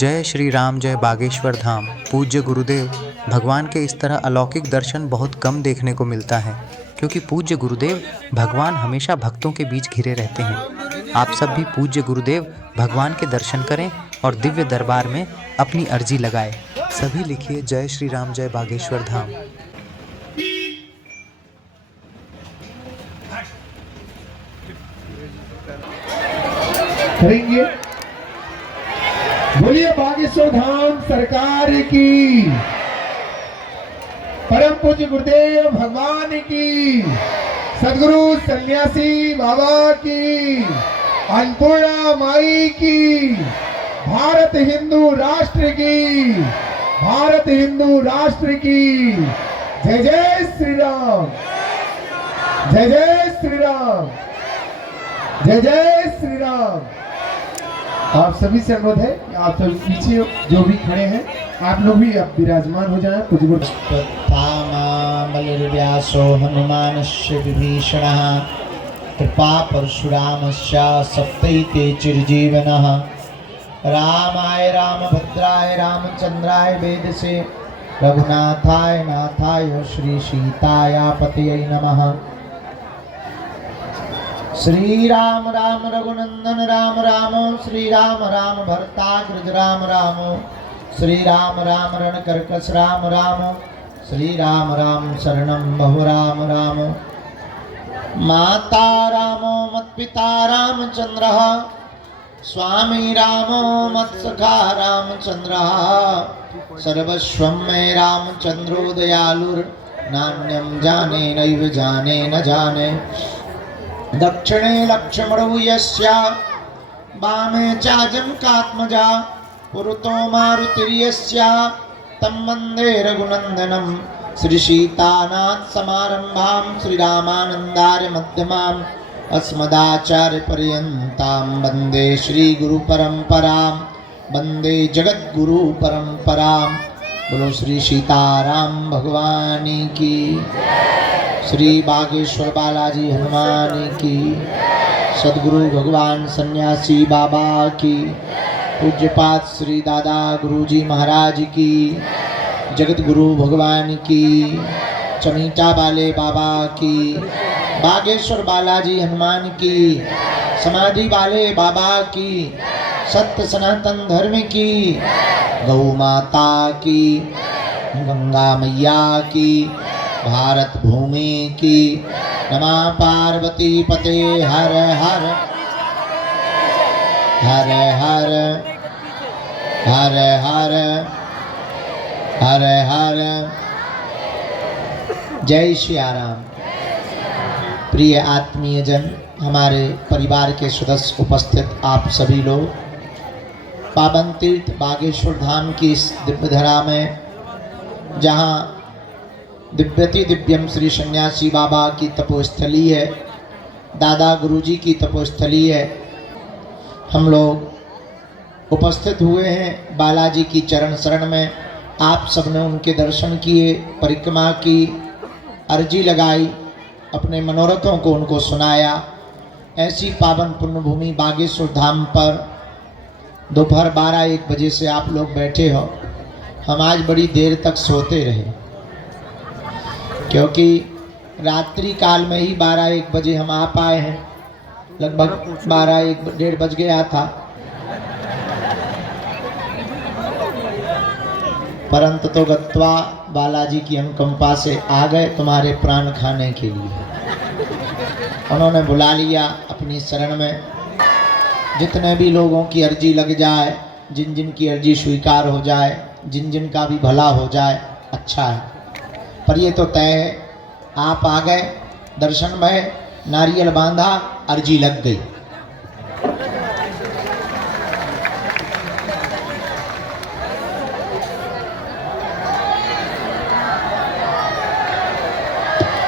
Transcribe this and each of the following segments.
जय श्री राम, जय बागेश्वर धाम। पूज्य गुरुदेव, भगवान के इस तरह अलौकिक दर्शन बहुत कम देखने को मिलता है, क्योंकि पूज्य गुरुदेव भगवान हमेशा भक्तों के बीच घिरे रहते हैं। आप सब भी पूज्य गुरुदेव भगवान के दर्शन करें और दिव्य दरबार में अपनी अर्जी लगाएं। सभी लिखिए जय श्री राम, जय बागेश्वर धाम। करेंगे। बोलिए बागेश्वर धाम सरकार की, परम पूज्य गुरुदेव भगवान की, सदगुरु सन्यासी बाबा की, अन्नपूर्णा माई की, भारत हिंदू राष्ट्र की, भारत हिंदू राष्ट्र की। जय जय श्री राम, जय जय श्री राम, जय जय श्री राम। आप सभी से अनुरोध है कि आप सभी पीछे जो भी खड़े हैं आप लोग भी अब विराजमान हो जाएं। कुछ बलिर्व्यासो हनुमानस्य विभीषणः कृपा परशुरामस्य सप्तैते चिरजीवनः। रामाय रामभद्राय रामचंद्राय वेदसे रघुनाथाय नाथाय श्री सीताय पतये नमः। श्री राम राम रघुनंदन राम राम, श्री राम राम भरताग्रज राम राम, श्री राम राम रणकर्कश राम राम, श्री राम राम शरणं बहु राम राम। माता रामो मत्पिता रामचंद्रः, स्वामी रामो मत्सखा रामचंद्रः, सर्वस्वं मे रामचंद्रो दयालुर्, नान्यं जाने नैव जाने न जाने। दक्षिणे लक्ष्मणौ यस्य, वामे चाजनकात्मजा, पुरतो मारुतिर्यस्य, तं वन्दे रघुनन्दनं। श्रीसीतानाथ समारम्भां श्रीरामानन्दार्य मध्यमाम्, अस्मदाचार्यपर्यन्तां वन्दे श्रीगुरुपरम्परां, वन्दे जगद्गुरुपरम्परां। बोलो श्री सीताराम भगवान की, श्री बागेश्वर बालाजी हनुमान की, सदगुरु भगवान सन्यासी बाबा की, पूज्यपाद श्री दादा गुरुजी महाराज की, जगत गुरु भगवान की, चमीटा वाले बाबा की, बागेश्वर बालाजी हनुमान की, समाधि वाले बाबा की, सत्य सनातन धर्म की, गौ माता की, गंगा मैया की, भारत भूमि की। नमः पार्वती पते हर हर, हर हर, हर हर, हर हर। जय श्री राम। प्रिय आत्मीय जन, हमारे परिवार के सदस्य उपस्थित आप सभी लोग पावन तीर्थ बागेश्वर धाम की इस दिव्य धरा में, जहाँ दिव्यति दिव्यम श्री सन्यासी बाबा की तपोस्थली है, दादा गुरुजी की तपोस्थली है, हम लोग उपस्थित हुए हैं बालाजी की चरण शरण में। आप सबने उनके दर्शन किए, परिक्रमा की, अर्जी लगाई, अपने मनोरथों को उनको सुनाया। ऐसी पावन पुण्य भूमि बागेश्वर धाम पर दोपहर 12-1 बजे से आप लोग बैठे हो। हम आज बड़ी देर तक सोते रहे, क्योंकि रात्रि काल में ही 12-1 बजे हम आ पाए हैं। लगभग 12-1-1:30 बज गया था, परंतु तो गत्वा बालाजी की अनुकंपा से आ गए तुम्हारे प्राण खाने के लिए। उन्होंने बुला लिया अपनी शरण में। जितने भी लोगों की अर्जी लग जाए, जिन जिन की अर्जी स्वीकार हो जाए, जिन जिन का भी भला हो जाए, अच्छा है। पर ये तो तय है, आप आ गए, दर्शन में नारियल बांधा, अर्जी लग गई।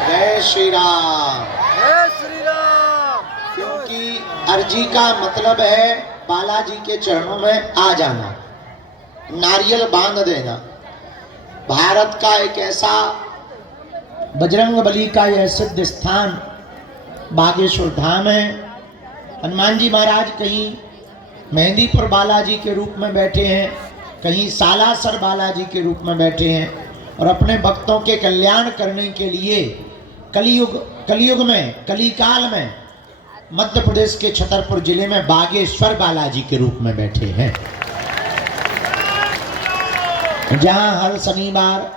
जय श्री राम, जय श्री राम। क्योंकि अर्जी का मतलब है बालाजी के चरणों में आ जाना, नारियल बांध देना। भारत का एक ऐसा बजरंग बली का यह सिद्ध स्थान बागेश्वर धाम है। हनुमान जी महाराज कहीं मेहंदीपुर बालाजी के रूप में बैठे हैं, कहीं सालासर बालाजी के रूप में बैठे हैं और अपने भक्तों के कल्याण करने के लिए कलयुग में, कलिकाल में मध्य प्रदेश के छतरपुर जिले में बागेश्वर बालाजी के रूप में बैठे हैं, जहां हर शनिवार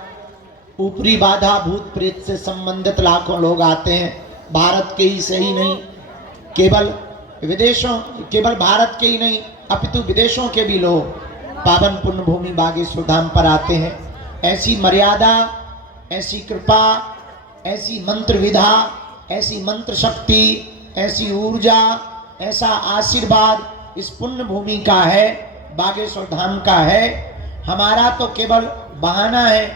ऊपरी बाधा भूत प्रेत से संबंधित लाखों लोग आते हैं। भारत के ही सही नहीं, केवल भारत के ही नहीं अपितु विदेशों के भी लोग पावन पुण्य भूमि बागेश्वर धाम पर आते हैं। ऐसी मर्यादा, ऐसी कृपा, ऐसी मंत्र विधा, ऐसी मंत्र शक्ति, ऐसी ऊर्जा, ऐसा आशीर्वाद इस पुण्य भूमि का है, बागेश्वर धाम का है। हमारा तो केवल बहाना है,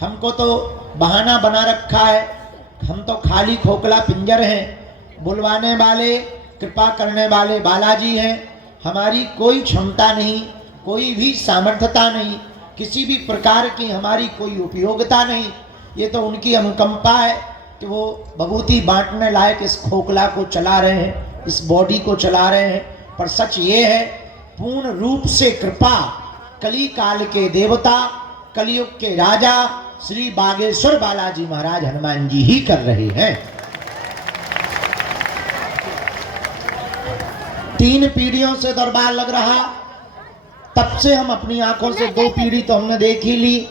हमको तो बहाना बना रखा है, हम तो खाली खोखला पिंजर हैं। बुलवाने वाले, कृपा करने वाले बालाजी हैं। हमारी कोई क्षमता नहीं, कोई भी सामर्थ्यता नहीं, किसी भी प्रकार की हमारी कोई उपयोगिता नहीं। ये तो उनकी अनुकंपा है कि वो भभूति बांटने लायक इस खोखला को चला रहे हैं, इस बॉडी को चला रहे हैं। पर सच ये है, पूर्ण रूप से कृपा कली काल के देवता, कलयुग के राजा श्री बागेश्वर बालाजी महाराज हनुमान जी ही कर रहे हैं। 3 पीढ़ियों से दरबार लग रहा, तब से हम अपनी आंखों से 2 पीढ़ी तो हमने देख ही ली।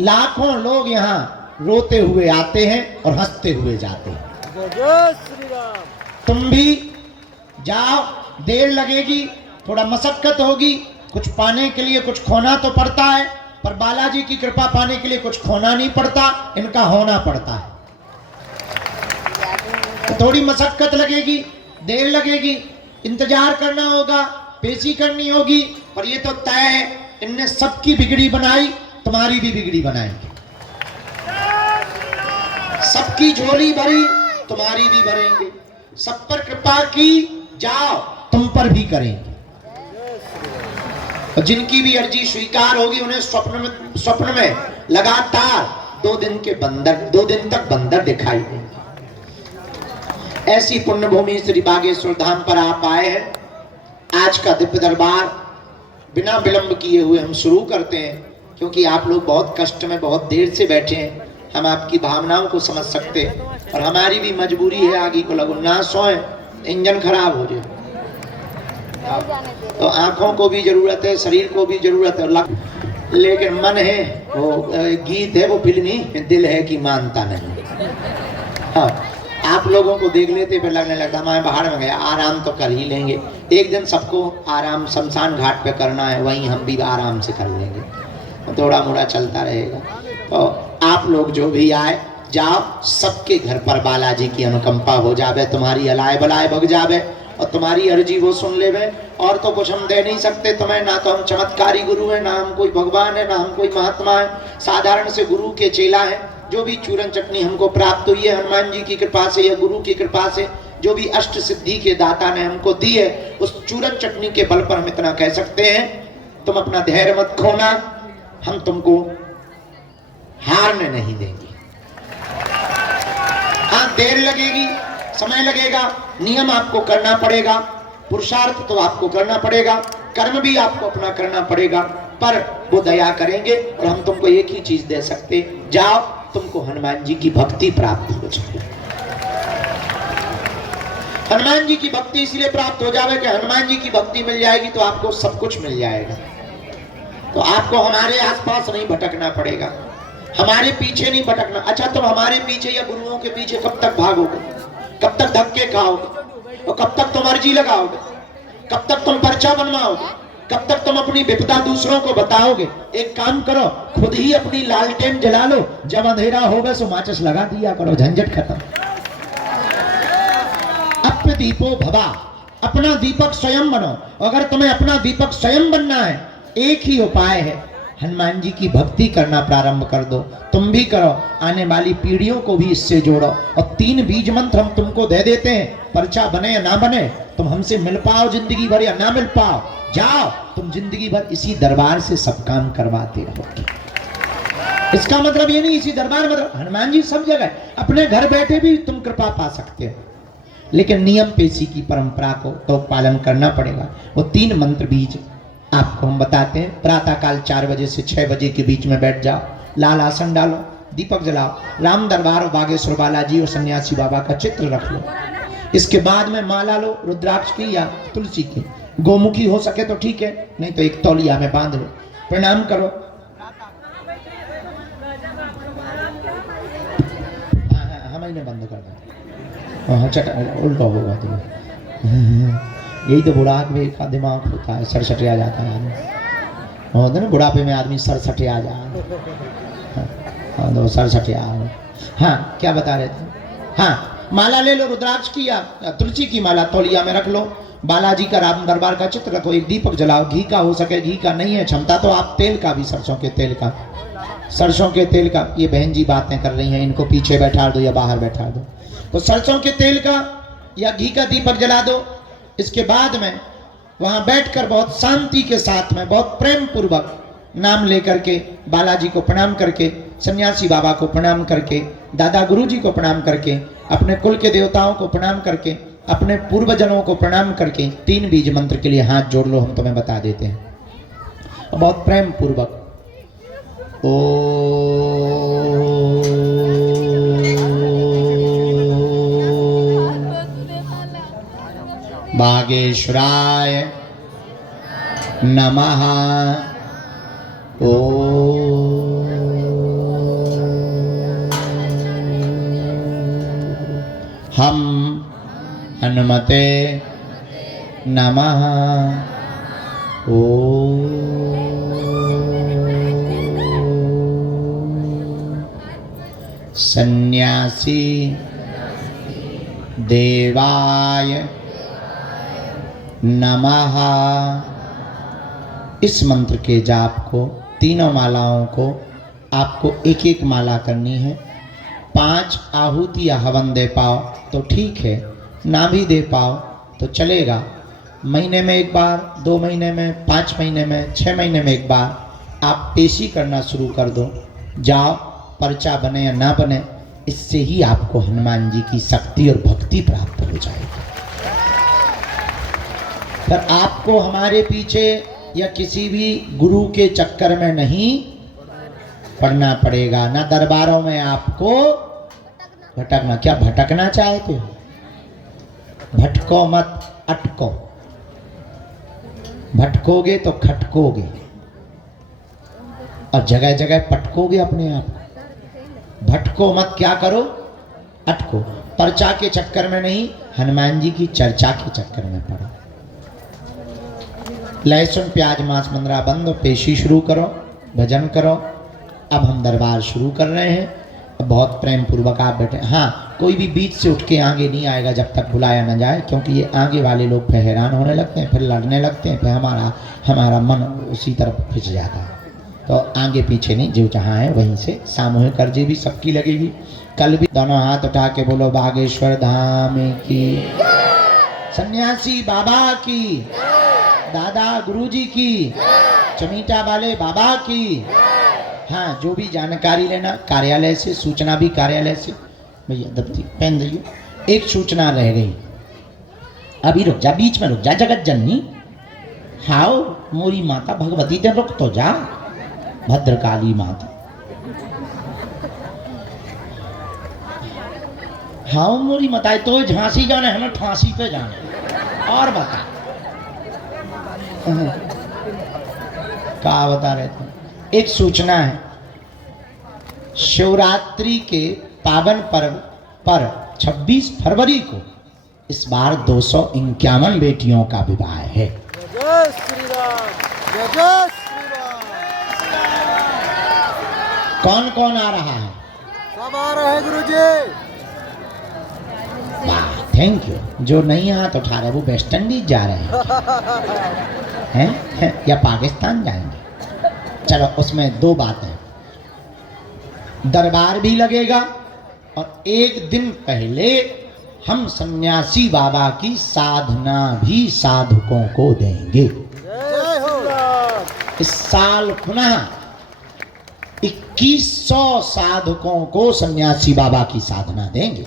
लाखों लोग यहाँ रोते हुए आते हैं और हंसते हुए जाते हैं। जय श्री राम। तुम भी जाओ, देर लगेगी, थोड़ा मशक्कत होगी, कुछ पाने के लिए कुछ खोना तो पड़ता है, पर बालाजी की कृपा पाने के लिए कुछ खोना नहीं पड़ता, इनका होना पड़ता है। तो थोड़ी मशक्कत लगेगी, देर लगेगी, इंतजार करना होगा, पेशी करनी होगी, पर ये तो तय है, इनने सबकी बिगड़ी बनाई, तुम्हारी भी बिगड़ी बनाएंगे। सबकी झोली भरी, तुम्हारी भी भरेंगे। सब पर कृपा की, जाओ तुम पर भी करेंगे। और जिनकी भी अर्जी स्वीकार होगी, उन्हें स्वप्न में लगातार 2 दिन तक बंदर दिखाई देंगे। ऐसी पुण्य भूमि श्री बागेश्वर धाम पर आप आए हैं। आज का दिव्य दरबार बिना विलंब किए हुए हम शुरू करते हैं, क्योंकि आप लोग बहुत कष्ट में बहुत देर से बैठे हैं। हम आपकी भावनाओं को समझ सकते हैं, और हमारी भी मजबूरी है, आगे को लगो ना सोए, इंजन खराब हो जाए। तो आंखों को भी जरूरत है, शरीर को भी जरूरत है, लेकिन मन है, वो गीत है, वो फिल्मी, दिल है कि मानता नहीं। हाँ, आप लोगों को देख लेते फिर लगने लगता हमारे बाहर में गया, आराम तो कर ही लेंगे। एक दिन सबको आराम शमशान घाट पे करना है, वहीं हम भी आराम से कर लेंगे, थोड़ा मोड़ा चलता रहेगा। तो आप लोग जो भी आए, जाओ, सबके घर पर बालाजी की अनुकंपा हो जावे, तुम्हारी अलाय बलाय भग जावे, और तुम्हारी अर्जी वो सुन लेवे। और तो कुछ हम दे नहीं सकते तुम्हें, ना तो हम चमत्कारी गुरु हैं, ना हम कोई भगवान है, ना हम कोई महात्मा है, साधारण से गुरु के चेला है। जो भी चूरन चटनी हमको प्राप्त हुई है हनुमान जी की कृपा से या गुरु की कृपा से, जो भी अष्ट सिद्धि के दाता ने हमको दी है, उस चूरन चटनी के बल पर हम इतना कह सकते हैं, तुम अपना धैर्य मत खोना, हम तुमको हारने नहीं देंगे। हाँ, देर लगेगी, समय लगेगा, नियम आपको करना पड़ेगा, पुरुषार्थ तो आपको करना पड़ेगा, कर्म भी आपको अपना करना पड़ेगा, पर वो दया करेंगे। और हम तुमको एक ही चीज दे सकते, जाओ, तुमको हनुमान जी की भक्ति प्राप्त हो जाए। हनुमान जी की भक्ति इसलिए प्राप्त हो जाए कि हनुमान जी की भक्ति मिल जाएगी तो आपको सब कुछ मिल जाएगा। तो आपको हमारे आसपास नहीं भटकना पड़ेगा, हमारे पीछे नहीं भटकना। अच्छा, तुम हमारे पीछे या गुरुओं के पीछे कब तक भागोगे, कब तक धक्के खाओगे, और कब तक तुम अर्जी लगाओगे, कब तक तुम पर्चा बनवाओगे, कब तक तुम अपनी विपदा दूसरों को बताओगे। एक काम करो, खुद ही अपनी लालटेन जला लो, जब अंधेरा होगा सो माचिस लगा दिया करो, झंझट खत्म। अप्य दीपो भवा, अपना दीपक स्वयं बनो। अगर तुम्हें अपना दीपक स्वयं बनना है, एक ही उपाय है, हनुमान जी की भक्ति करना प्रारंभ कर दो। तुम भी करो, आने वाली पीढ़ियों को भी इससे जोड़ो। और 3 बीज मंत्र हम तुमको दे देते हैं, पर्चा बने या ना बने, तुम हमसे मिल पाओ जिंदगी भर या ना मिल पाओ, जाओ, तुम जिंदगी भर इसी दरबार से सब काम करवाते रहोगे। इसका मतलब ये नहीं इसी दरबार, मतलब हनुमान जी सब जगह, अपने घर बैठे भी तुम कृपा पा सकते हो। लेकिन नियम पेशी की परंपरा को तो पालन करना पड़ेगा। वो 3 मंत्र बीज आपको हम बताते हैं। प्रातःकाल 4 बजे से 6 बजे के बीच में बैठ जाओ, लाल आसन डालो, दीपक जलाओ, राम दरबार और बागेश्वर बालाजी और सन्यासी बाबा का चित्र रख लो। इसके बाद में माला लो, रुद्राक्ष की या तुलसी की, गोमुखी हो सके तो ठीक है, नहीं तो एक तौलिया में बांध लो, प्रणाम करो। हमें बंद कर दो, हाँ चट उल्टा होगा तो यही तो बुढ़ाप में का दिमाग होता है, सरसटे आ जाता है आदमी, होता है ना बुढ़ापे में आदमी सरसटे आ जाए, हाँ तो सरसटे आ। हाँ क्या बता रहे थे? हाँ माला ले लो, रुद्राक्ष की या तुलसी की माला तौलिया में रख लो, बालाजी का राम दरबार का चित्र रखो, एक दीपक जलाओ, घी का हो सके, घी का नहीं है क्षमता तो आप तेल का भी, सरसों के तेल का, सरसों के तेल का। ये बहन जी बातें कर रही हैं, इनको पीछे बैठा दो या बाहर बैठा दो। तो सरसों के तेल का या घी का दीपक जला दो। इसके बाद में वहां बैठकर बहुत शांति के साथ में, बहुत प्रेम पूर्वक नाम लेकर के, बालाजी को प्रणाम करके, सन्यासी बाबा को प्रणाम करके, दादा गुरुजी को प्रणाम करके, अपने कुल के देवताओं को प्रणाम करके, अपने पूर्वजनों को प्रणाम करके 3 बीज मंत्र के लिए हाथ जोड़ लो, हम तुम्हें बता देते हैं। बहुत प्रेम पूर्वक बागेश्वराय नमः। हम हनुमते नमः। सन्यासी देवाय नमः। इस मंत्र के जाप को, तीनों मालाओं को आपको एक एक माला करनी है। 5 आहुति या हवन दे पाओ तो ठीक है, ना भी दे पाओ तो चलेगा। महीने में एक बार, 2 महीने में, 5 महीने में, 6 महीने में एक बार आप पेशी करना शुरू कर दो। जाओ, पर्चा बने या ना बने, इससे ही आपको हनुमान जी की शक्ति और भक्ति प्राप्त हो जाएगी। पर आपको हमारे पीछे या किसी भी गुरु के चक्कर में नहीं पढ़ना पड़ेगा, ना दरबारों में आपको भटकना। क्या भटकना चाहते हो? भटको मत, अटको। भटकोगे तो खटकोगे और जगह जगह पटकोगे अपने आप। भटको मत, क्या करो? अटको। पर्चा के चक्कर में नहीं, हनुमान जी की चर्चा के चक्कर में पड़ो। लहसुन प्याज मांस मंदरा बंद, पेशी शुरू करो, भजन करो। अब हम दरबार शुरू कर रहे हैं। अब बहुत प्रेम पूर्वक आप बैठे। हाँ, कोई भी बीच से उठ के आगे नहीं आएगा जब तक बुलाया न जाए, क्योंकि ये आगे वाले लोग फिर हैरान होने लगते हैं, फिर लड़ने लगते हैं, फिर हमारा मन उसी तरफ खिंच जाता है। तो आगे पीछे नहीं, जो जहाँ है वहीं से। सामूहिक अर्जी भी सबकी लगेगी। कल भी दोनों हाथ उठा के बोलो बागेश्वर धाम की, सन्यासी बाबा की, दादा गुरुजी की, चमीटा वाले बाबा की। हाँ, जो भी जानकारी लेना कार्यालय से, सूचना भी कार्यालय से। भैया दफ्ती पहन दीजिए। एक सूचना रह गई, अभी रुक जा, बीच में रुक जा जगत जननी। हाओ मोरी माता भगवती दे, रुक तो जा भद्रकाली माता। हाओ मोरी माता, तो झांसी जाने, हमें फांसी पे जाने। और बता क्या बता रहे थे? एक सूचना है, शिवरात्रि के पावन पर्व पर 26 फरवरी को इस बार 251 बेटियों का विवाह है। जय श्री राम, जय जय श्री राम। कौन कौन आ रहा है? सब आ रहे हैं गुरुजी। वाह, थैंक यू। जो नहीं हाथ उठा रहे वो वेस्ट इंडीज जा रहे हैं या पाकिस्तान जाएंगे। चलो, उसमें 2 बातें, दरबार भी लगेगा और एक दिन पहले हम सन्यासी बाबा की साधना भी साधकों को देंगे। जय हो। इस साल पुनः 2100 साधकों को सन्यासी बाबा की साधना देंगे।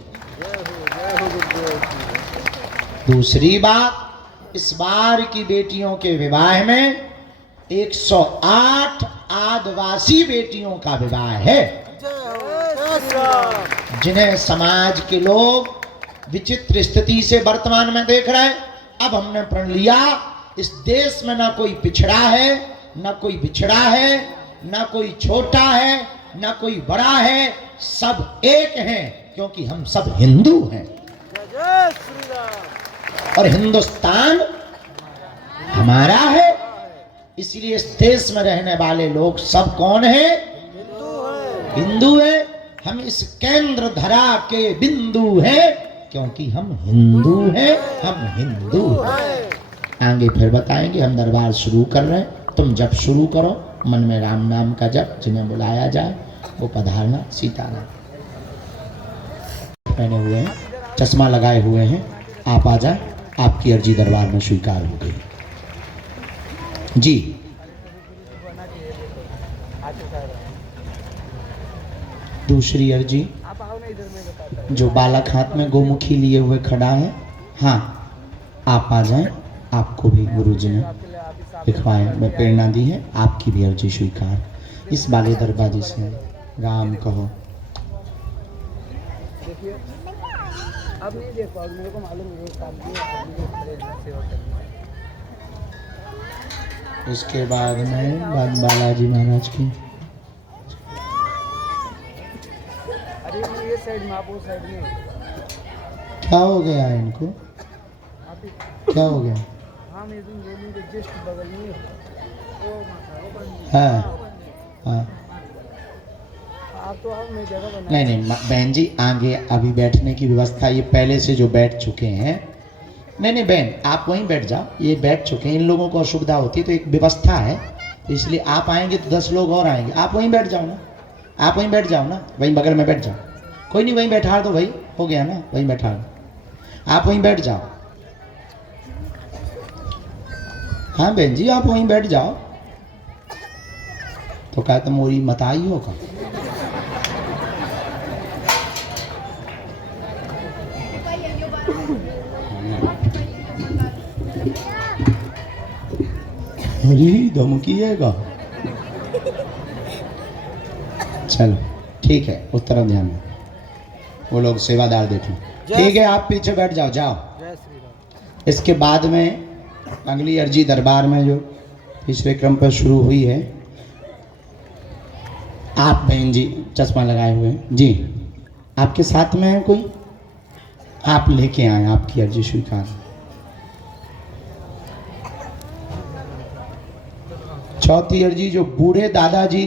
दूसरी बात, इस बार की बेटियों के विवाह में 108 आदिवासी बेटियों का विवाह है, जिन्हें समाज के लोग विचित्र स्थिति से वर्तमान में देख रहे हैं। अब हमने प्रण लिया, इस देश में ना कोई पिछड़ा है, ना कोई बिछड़ा है, ना कोई छोटा है, ना कोई बड़ा है, सब एक हैं, क्योंकि हम सब हिंदू हैं और हिंदुस्तान हमारा है। इसलिए इस देश में रहने वाले लोग सब कौन है? हिंदू है। हम इस केंद्र धरा के बिंदु हैं, क्योंकि हम हिंदू हैं, हम हिंदू हैं। आगे फिर बताएंगे। हम दरबार शुरू कर रहे हैं, तुम जब शुरू करो, मन में राम नाम का जप, जिन्हें बुलाया जाए वो पधारना। सीताराम पहने हुए हैं, चश्मा लगाए हुए हैं, आप आ जाए, आपकी अर्जी दरबार में स्वीकार हो गई जी। दूसरी अर्जी, जो बालक हाथ में गोमुखी लिए हुए खड़ा है, हाँ आप आ जाएं, आपको भी गुरुजी ने लिखवाए में प्रेरणा दी है, आपकी भी अर्जी स्वीकार। इस बाले दरवाजे से राम कहो। अब नहीं देख पाओगे, मेरे को मालूम है। इसके बाद में बालाजी महाराज की। अरे ये साइड में, आप वो साइड में। क्या हो गया इनको? क्या हो गया? हाँ मैं जस्ट बगल में। हाँ हाँ, आप तो आओ, मैं जगह बना। नहीं नहीं बहन जी, आगे अभी बैठने की व्यवस्था, ये पहले से जो बैठ चुके हैं। नहीं नहीं बहन, आप वहीं बैठ जाओ, ये बैठ चुके हैं, इन लोगों को असुविधा होती है तो एक व्यवस्था है, इसलिए आप आएंगे तो 10 लोग और आएंगे। आप वहीं बैठ जाओ ना, आप वहीं बैठ जाओ ना, वहीं बगल में बैठ जाओ। कोई नहीं, वहीं बैठा दो भाई, हो गया ना, वहीं बैठा दो, आप वहीं बैठ जाओ। हाँ बहन जी, आप वहीं बैठ जाओ। तो क्या तुम मोरी मत आई हो का? धमकी है का? चलो ठीक है, उस तरफ ध्यान दो, वो लोग सेवादार देखो। ठीक है, आप पीछे बैठ जाओ, जाओ। जय श्री राम। इसके बाद में अगली अर्जी दरबार में जो तीसरे क्रम पर शुरू हुई है, आप बहन जी चश्मा लगाए हुए हैं जी, आपके साथ में है कोई? आप लेके आए, आपकी अर्जी स्वीकार। चौथी अर्जी, जो बूढ़े दादाजी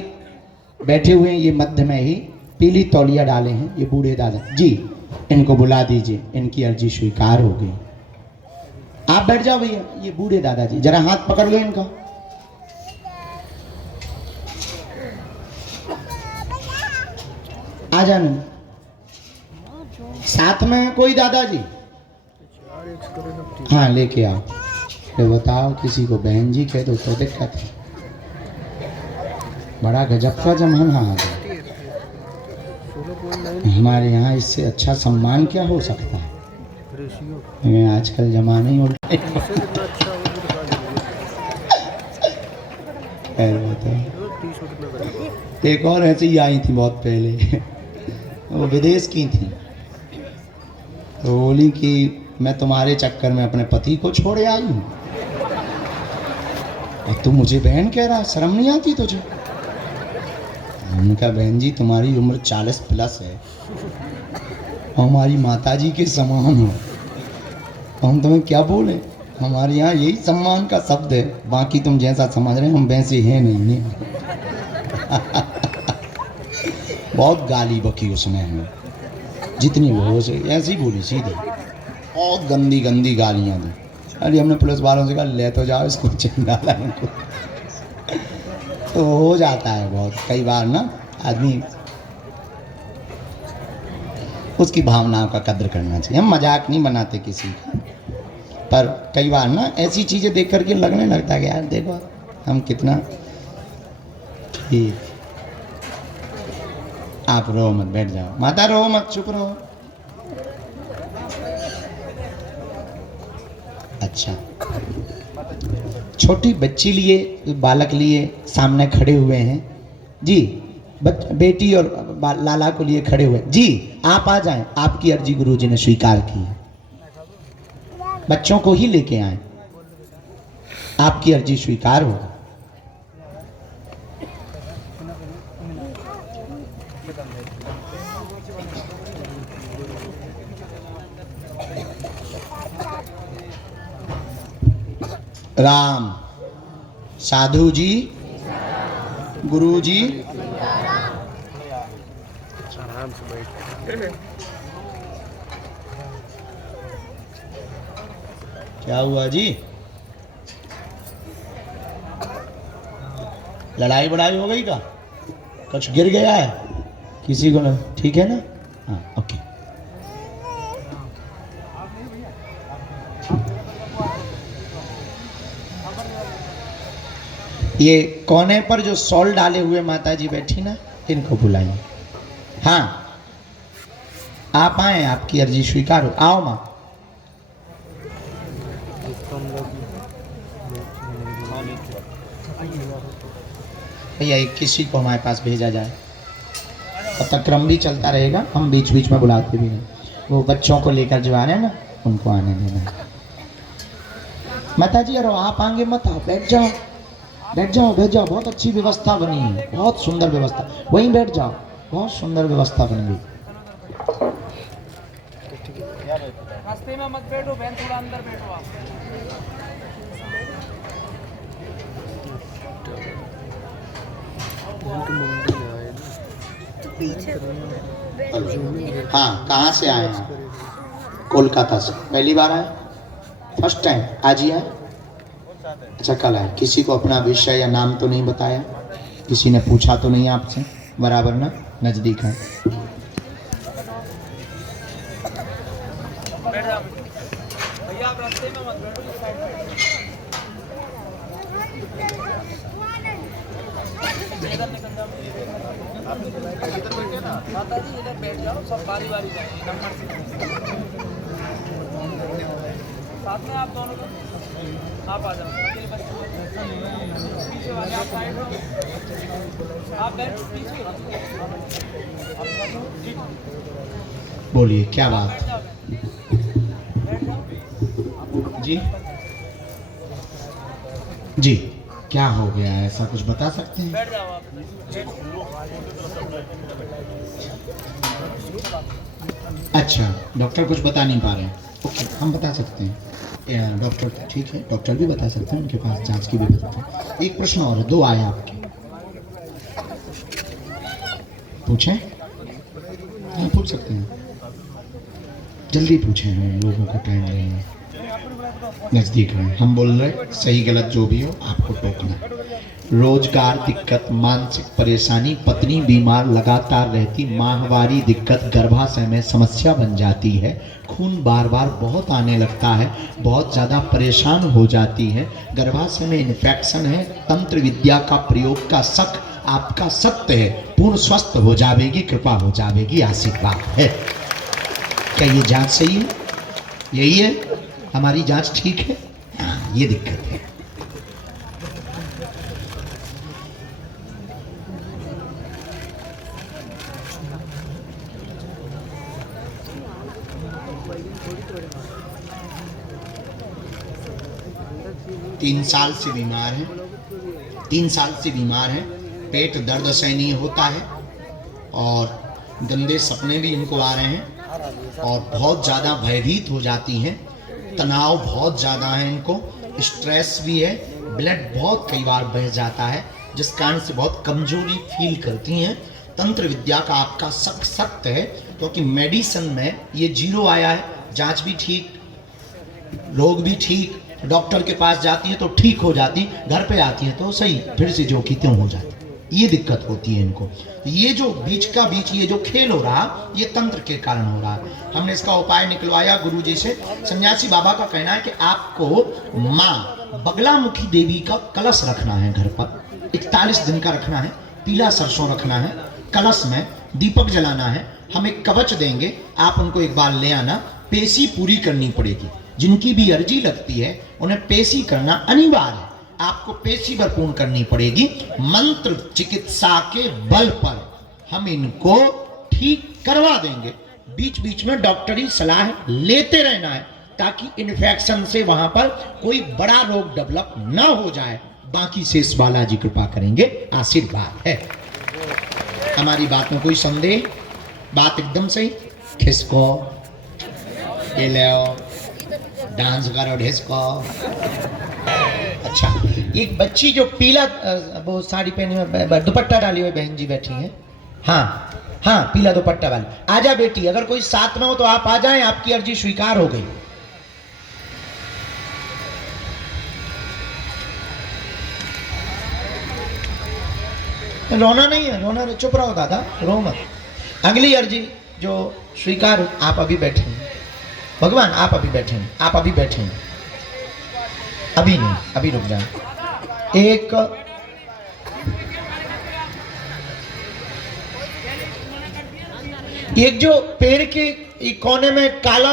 बैठे हुए हैं, ये मध्य में ही पीली तौलिया डाले हैं, ये बूढ़े दादा जी, इनको बुला दीजिए, इनकी अर्जी स्वीकार हो गई। आप बैठ जाओ भैया, ये बूढ़े दादाजी, जरा हाथ पकड़ लो इनका। आ जाना। साथ में है कोई दादाजी? हाँ लेके आओ। तो बताओ, किसी को बहन जी कह दो तो दिक्कत है। बड़ा गजब का जमाना आ गया हमारे यहाँ, इससे अच्छा सम्मान क्या हो सकता है? आजकल जमाना ही उल्टा। एक और ऐसी ही आई थी बहुत पहले, वो विदेश की थी, तो बोली कि मैं तुम्हारे चक्कर में अपने पति को छोड़े आई हूँ, और तू मुझे बहन कह रहा, शर्म नहीं आती तुझे? हमने कहा बहन जी, तुम्हारी उम्र 40 प्लस है, हमारी माताजी के समान हो, हम तुम्हें क्या बोले? हमारे यहाँ यही सम्मान का शब्द है, बाकी तुम जैसा समझ रहे हैं हम वैसे हैं नहीं है। बहुत गाली बकी उसने हमें, जितनी वो से ऐसी ही बोली सीधी, बहुत गंदी गंदी गालियाँ दी। अरे हमने पुलिस वालों से कहा ले तो जाओ इसको, चिंगाला इनको। तो हो जाता है बहुत, कई बार ना आदमी उसकी भावनाओं का कद्र करना चाहिए। हम मजाक नहीं बनाते किसी का, पर कई बार ना ऐसी चीज़ें देख करके लगने लगता है कि यार देखो हम कितना ठीक। आप रो मत, बैठ जाओ। माता रो मत, चुप रहो। अच्छा, छोटी बच्ची लिए, बालक लिए सामने खड़े हुए हैं जी। बेटी और लाला को लिए खड़े हुए जी। आप आ जाएं, आपकी अर्जी गुरुजी ने स्वीकार की है। बच्चों को ही लेके आए, आपकी अर्जी स्वीकार होगा। राम साधु जी, गुरु जी, क्या हुआ जी? लड़ाई बड़ाई हो गई का? कुछ गिर गया है किसी को? ना ठीक है ना? हाँ ओके। ये कोने पर जो सॉल डाले हुए माता जी बैठी ना, इनको बुलाइए। हाँ आप आए, आपकी अर्जी स्वीकार हो। आओ माँ। भैया एक किसी को हमारे पास भेजा जाए, तब तक क्रम भी चलता रहेगा, हम बीच बीच में बुलाते भी नहीं। वो बच्चों को लेकर जो आ रहे हैं ना, उनको आने देना। माता जी अरे आप आगे मत आओ, बैठ जाओ बैठ जाओ बैठ जाओ। बहुत अच्छी व्यवस्था बनी है, बहुत सुंदर व्यवस्था। वहीं बैठ जाओ, बहुत सुंदर व्यवस्था बन गई। रास्ते में मत बैठो बहन, थोड़ा अंदर बैठो आप। हाँ कहाँ से आए हैं? कोलकाता से। पहली बार आए? First time? आज ही आए? अच्छा कल आए। किसी को अपना विषय या नाम तो नहीं बताया? किसी ने पूछा तो नहीं आपसे? बराबर ना, नजदीक है। भैया आप रास्ते में मत बैठो, इस साइड बैठो। इधर निकल जाओ, माता जी इधर बैठ जाओ, सब बारी बारी जाएंगे नंबर से। साथ में आप दोनों लोग आप आ जाओ, अकेले बच्चे पीछे वाले आप साइड हो, आप बैठ पीछे। बोलिए क्या बात जी? जी क्या हो गया है, ऐसा कुछ बता सकते हैं? बैठ जाओ आप। अच्छा डॉक्टर कुछ बता नहीं पा रहे हैं, ओके हम बता सकते हैं। डॉक्टर ठीक है, डॉक्टर भी बता सकते हैं, उनके पास जांच की भी व्यवस्था है। एक प्रश्न और है, दो आए आपके, पूछें? हाँ पूछ सकते हैं, जल्दी पूछें, हम लोगों को टाइम देंगे, नज़दीक हैं। हम बोल रहे सही गलत जो भी हो आपको टोकना। रोजगार दिक्कत, मानसिक परेशानी, पत्नी बीमार लगातार रहती, माहवारी दिक्कत, गर्भाशय में समस्या बन जाती है, खून बार बार बहुत आने लगता है, बहुत ज़्यादा परेशान हो जाती है, गर्भाशय में इन्फेक्शन है, तंत्र विद्या का प्रयोग का शक आपका सत्य है, पूर्ण स्वस्थ हो जाएगी, कृपा हो जाएगी, आशीर्वाद है। क्या ये जांच सही है? यही है हमारी जांच ठीक है? हाँ ये दिक्कत है। तीन साल से बीमार है, 3 साल से बीमार है, पेट दर्द सहनीय होता है और गंदे सपने भी इनको आ रहे हैं और बहुत ज़्यादा भयभीत हो जाती हैं, तनाव बहुत ज़्यादा है इनको, स्ट्रेस भी है, ब्लड बहुत कई बार बह जाता है जिस कारण से बहुत कमजोरी फील करती हैं। तंत्र विद्या का आपका सख्त है क्योंकि मेडिसिन में ये 0 आया है, जांच भी ठीक, रोग भी ठीक, डॉक्टर के पास जाती है तो ठीक हो जाती, घर पे आती है तो सही फिर से जो की त्यों हो जाती। ये दिक्कत होती है इनको। ये जो बीच का बीच ये जो खेल हो रहा, ये तंत्र के कारण हो रहा है। हमने इसका उपाय निकलवाया गुरुजी से। सन्यासी बाबा का कहना है कि आपको माँ बगलामुखी देवी का कलश रखना है घर पर, 41 दिन का रखना है, पीला सरसों रखना है, कलश में दीपक जलाना है, हम एक कवच देंगे, आप उनको एक बार ले आना, पेशी पूरी करनी पड़ेगी। जिनकी भी अर्जी लगती है उन्हें पेशी करना अनिवार्य है। आपको पेशीवर पूर्ण करनी पड़ेगी। मंत्र चिकित्सा के बल पर हम इनको ठीक करवा देंगे। बीच बीच में डॉक्टरी सलाह लेते रहना है ताकि इन्फेक्शन से वहां पर कोई बड़ा रोग डेवलप ना हो जाए। बाकी शेष बालाजी कृपा करेंगे, आशीर्वाद है। हमारी बात में कोई संदेह? बात एकदम सही। खिसको, ये ले डांस करो, ढिसको। अच्छा, एक बच्ची जो पीला वो साड़ी पहनी हुई, दुपट्टा डाली हुई बहन जी बैठी है। हाँ हाँ, पीला दुपट्टा वाली, आजा बेटी। अगर कोई साथ में हो तो आप आ जाएं, आपकी अर्जी स्वीकार हो गई। रोना नहीं है, रोना नहीं, चुप रहो दादा, रो मत। अगली अर्जी जो स्वीकार, आप अभी बैठेंगे। भगवान आप अभी बैठेंगे, आप अभी बैठेंगे, अभी नहीं, अभी रुक जाए। एक जो पेड़ के कोने में काला,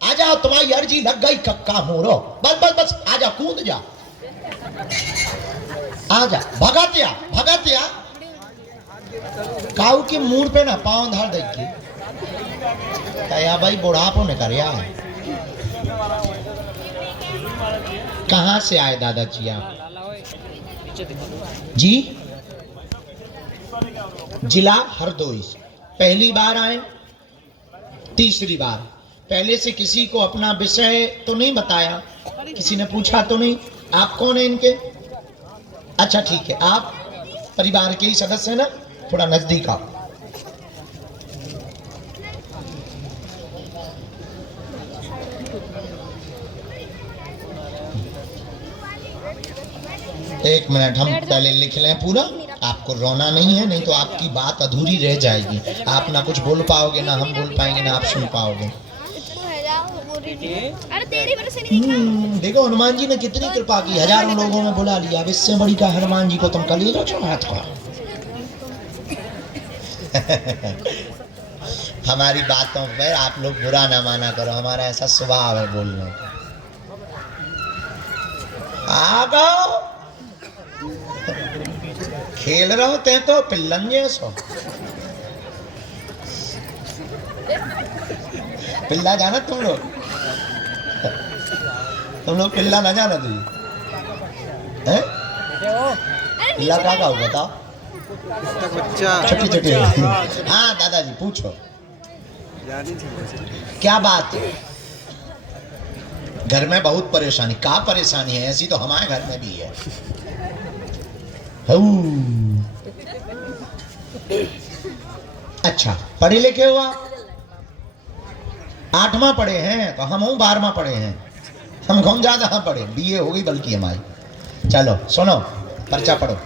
आ जाओ, तुम्हारी अर्जी लग गई, कक्का मोरो, बस बस बस, आ जा, कूद जा, आ जा, भगातिया भगातिया। काऊ के मूड पे ना पाँव धार देखी या भाई बुढ़ापो ने कर यार। कहाँ से आए दादाजी आप? जी, जिला हरदोई। पहली बार आए? तीसरी बार। पहले से किसी को अपना विषय तो नहीं बताया? किसी ने पूछा तो नहीं? आप कौन है इनके? अच्छा ठीक है, आप परिवार के ही सदस्य हैं ना? थोड़ा नजदीक आओ। एक मिनट, हम पहले लिख लें पूरा। आपको रोना नहीं है, नहीं तो आपकी बात अधूरी रह जाएगी। आप ना कुछ बोल पाओगे, ना हम बोल पाएंगे, ना आप सुन पाओगे। देखो हनुमान जी ने कितनी कृपा की, हजारों लोगों में बुला लिया। अब इससे बड़ी का हनुमान जी को तुम कर लो छो हाथ को। हमारी बातों पर आप लोग बुरा ना माना करो, हमारा ऐसा स्वभाव है बोलने का। आ गो खेल रहे होते तो पिल्लन जैसो। पिल्ला जाना तुम लोग? तुम लोग पिल्ला ना जाना तुझे? हैं? पिल्ला क्या हो बताओ? छोटी छोटी। हाँ दादाजी पूछो, क्या बात है? घर में बहुत परेशानी। क्या परेशानी है? ऐसी तो हमारे घर में भी है। अच्छा, पढ़े लिखे हुआ? 8वां पढ़े हैं तो हम 12वां पढ़े हैं। हम कौन ज्यादा पढ़े, बीए हो गई बल्कि हमारी। चलो सुनो, पर्चा पढ़ो।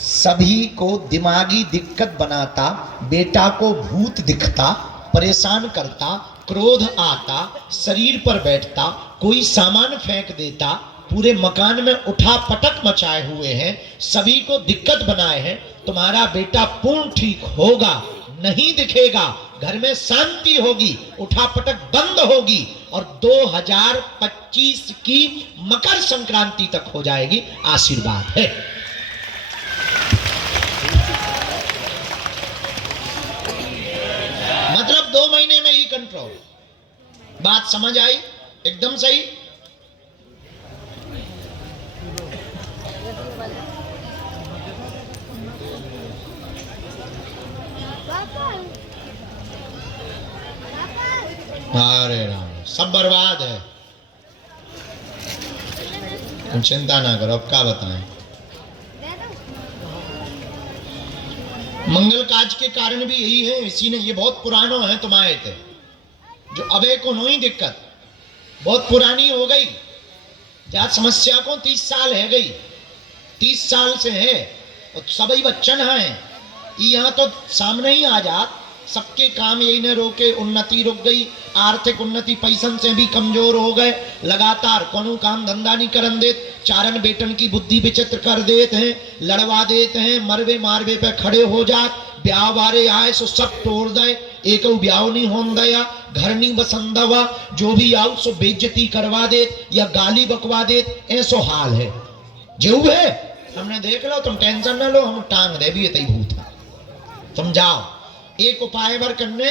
सभी को दिमागी दिक्कत बनाता, बेटा को भूत दिखता, परेशान करता, क्रोध आता, शरीर पर बैठता, कोई सामान फेंक देता, पूरे मकान में उठा पटक मचाए हुए हैं, सभी को दिक्कत बनाए हैं। तुम्हारा बेटा पूर्ण ठीक होगा, नहीं दिखेगा, घर में शांति होगी, उठा पटक बंद होगी और 2025 की मकर संक्रांति तक हो जाएगी। आशीर्वाद है। मतलब 2 महीने में ही कंट्रोल। बात समझ आई? एकदम सही। अरे राम, सब बर्बाद है। तुम चिंता ना करो, अब क्या बताएं। मंगल काज के कारण भी यही है। इसी ने, ये बहुत पुरानो है तुम्हारे थे जो अबे को नहीं दिक्कत, बहुत पुरानी हो गई। जा समस्या को 30 साल है गई, 30 साल से है और सभी बच्चन हैं। यहाँ तो सामने ही आ जात, सबके काम यही ने रोके, उन्नति रुक गई, आर्थिक उन्नति पैसन से भी कमजोर हो गए। लगातार कोनो काम धंधा नहीं करन देते, चारण बेटन की बुद्धि विचित्र कर देते हैं, लड़वा देते हैं, मरवे मारवे पे खड़े हो जात, ब्याह बारे आए सो सब तोड़ दे। एक ब्याह नहीं होन दया, घर नहीं बसंद हुआ, जो भी आओ सो बेइज्जती करवा दे या गाली बकवा दे, ऐसो हाल है। जो है हमने देख लो, तुम टेंशन ना लो, हम टांग दे भी तई भूत तुम जाओ। एक उपाय बर करने,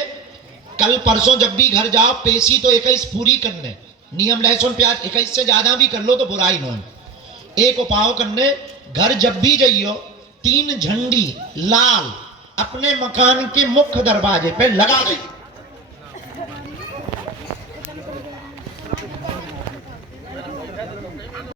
कल परसों जब भी घर जाओ, पेशी तो 21 पूरी करने, नियम लहसुन प्याज 21 से ज्यादा भी कर लो तो बुराई नहीं। एक उपाय करने, घर जब भी जाइयो 3 झंडी लाल अपने मकान के मुख्य दरवाजे पे लगा दे।